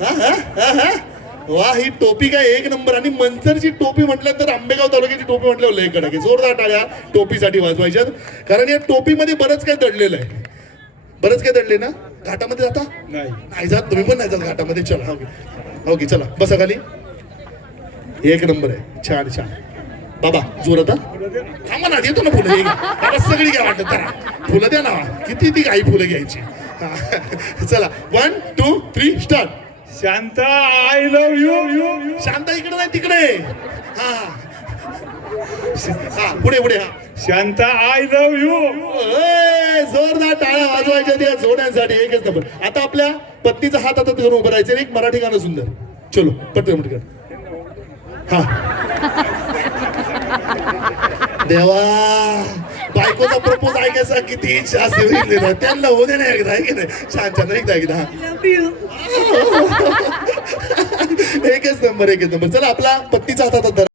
वा, ही टोपी काय एक नंबर. आणि मंचरची टोपी म्हटल्यानंतर आंबेगाव तालुक्याची टोपी म्हटल्यावर लय कडक आहे. जोरदार टाळ्या टोपीसाठी वाजवायच्यात, कारण या टोपीमध्ये बरंच काय दडलेलं आहे. बरंच काय दडले ना. घाटामध्ये जाता नाही जात तुम्ही पण नाही जात घाटामध्ये. चला ओके चला बसा खाली. एक नंबर आहे. छान छान बाबा. जोरात थांबा ना, देतो ना फुलं. बाबा सगळी काय वाटत करा, फुलं द्या ना. किती ती काही फुलं घ्यायची. चला 1 2 3 start. Shanta I love you. Shanta इकडे नाही तिकडे. हा पुढे पुढे. हा शांता आय लव्ह यू. जोरदार टाळ्या वाजवायच्या त्या जोड्यांसाठी. एकच नंबर. आता आपल्या पत्नीचा हात हातात धरून उभं राहायचं. एक मराठी गाणं सुंदर. चलो पटकन. हा देवा, बायकोचा प्रपोज ऐकायचा किती इच्छा असते. त्यांना होते नाही एकदा, आहे की नाही. छान छान एकदा. एकच नंबर. चला आपला पत्नीचा हातात